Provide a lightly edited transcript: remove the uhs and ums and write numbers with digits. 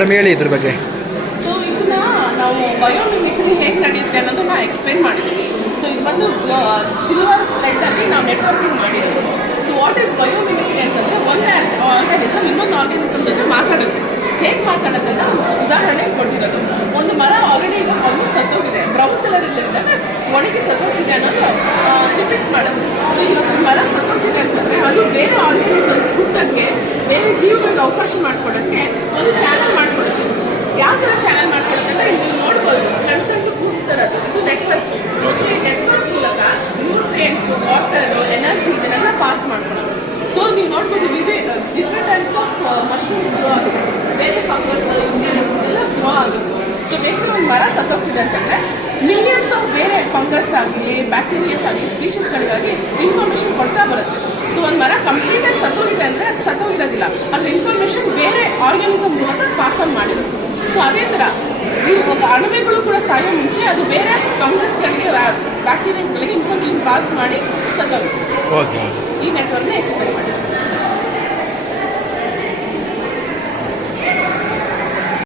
Madam ಹೇಳಿ ಇದ್ರ ಬಗ್ಗೆ. ಸೊ ಇದನ್ನ ನಾವು ಬಯೋಮಿಮಿಕ್ರಿ ಹೇಗೆ ನಡೆಯುತ್ತೆ ಅನ್ನೋದನ್ನ ಎಕ್ಸ್ಪ್ಲೇನ್ ಮಾಡಿದ್ದೀವಿ. ಸೊ ಇದು ಬಂದು ಸಿಲ್ವರ್ ಥ್ರೆಡ್ಡಲ್ಲಿ ನಾವು ನೆಟ್ವರ್ಕಿಂಗ್ ಮಾಡಿರೋದು. ಸೊ ವಾಟ್ ಈಸ್ ಬಯೋಮಿಮಿಕ್ರಿ ಅಂತಂದರೆ ಒಂದು ಆರ್ಗ್ಯಾನಿಸಮ್ ಇನ್ನೊಂದು ಆರ್ಗ್ಯಾನಿಸಮ್ ಜೊತೆ ಮಾತಾಡುತ್ತೆ. ಹೇಗೆ ಮಾತಾಡುತ್ತೆ ಅಂತ ಒಂದು ಉದಾಹರಣೆ ಕೊಟ್ಟಿರೋದು. ಒಂದು ಮರ ಆಲ್ರೆಡಿ ಅದು ಸತ್ತೋಗಿದೆ, ಬ್ರೌನ್ ಕಲರಲ್ಲಿ ಇದ್ದಾಗ ಒಣಗಿ ಸತ್ತೋಗಿದೆ ಅನ್ನೋದು ಡಿಪಿಕ್ಟ್ ಮಾಡುತ್ತೆ. ಸೊ ಇವಾಗ ಮರ ಸತ್ತೋಗಿದೆ ಅಂತಂದರೆ ಅದು ಬೇರೆ ಆರ್ಗ್ಯಾನಿಸಮ್ಸ್ ಹುಟ್ಟಕ್ಕೆ, ಬೇರೆ ಜೀವಿಗಳಿಗೆ ಅವಕಾಶ ಮಾಡಿಕೊಡೋಕ್ಕೆ ಒಂದು ಚಾನಲ್ ಮಾಡಿಕೊಡುತ್ತೆ. ಯಾವ ಥರ ಚಾನಲ್ ಮಾಡ್ಕೊಡುತ್ತೆ ಅಂದರೆ ಇಲ್ಲಿ ನೋಡ್ಬೋದು, ಸಣ್ಣ ಸಣ್ಣ ಕೂಡ್ತಿರೋದು ಇದು ನೆಟ್ವರ್ಕ್ಸ್. ಸೊ ಈ ನೆಟ್ವರ್ಕ್ ಮೂಲಕ ನ್ಯೂಟ್ರಿಯೆಂಟ್ಸು, ವಾಟರು, ಎನರ್ಜಿ ಇದನ್ನೆಲ್ಲ ಪಾಸ್ ಮಾಡ್ಕೊಳೋದು. ಸೊ ನೀವು ನೋಡ್ಬೋದು different types of mushrooms grow ಆಗುತ್ತೆ, ಬೇರೆ ಫಂಗಸ್ ಇದೆಲ್ಲ ಗ್ರೋ ಆಗುತ್ತೆ. ಸೊ ಬೇಸಿಕಲಿ ಒಂದು ಮರ ಸತ್ತೋಗ್ತಿದೆ ಅಂತಂದರೆ ಮಿಲಿಯನ್ಸ್ ಆಫ್ ಬೇರೆ ಫಂಗಸ್ ಆಗಲಿ, ಬ್ಯಾಕ್ಟೀರಿಯಾಸ್ ಆಗಲಿ, ಸ್ಪೀಷೀಸ್ಗಳಿಗಾಗಿ ಇನ್ಫಾರ್ಮೇಷನ್ ಕೊಡ್ತಾ ಬರುತ್ತೆ. ಸೊ ಒಂದು ಮರ ಕಂಪ್ಲೀಟಾಗಿ ಸತ್ತೋಗಿದೆ ಅಂದರೆ ಅದು ಸತ್ತೋಗಿರೋದಿಲ್ಲ, ಅದ್ರ ಇನ್ಫಾರ್ಮೇಷನ್ ಬೇರೆ ಆರ್ಗ್ಯಾನಿಸಮ್ ಮೂಲಕ ಪಾಸ್ ಆನ್ ಮಾಡಿರುತ್ತೆ. ಸೊ ಅದೇ ಥರ ಇವಾಗ ಅಣುವೆಗಳು ಕೂಡ ಸಾಯೋ ಮುಂಚೆ ಅದು ಬೇರೆ ಫಂಗಸ್ಗಳಿಗೆ, ಬ್ಯಾಕ್ಟೀರಿಯಾಸ್ಗಳಿಗೆ ಇನ್ಫಾರ್ಮೇಷನ್ ಪಾಸ್ ಮಾಡಿ ಸತ್ತೋಗುತ್ತೆ. ಈ ನೆಟ್ವರ್ಕ್ನ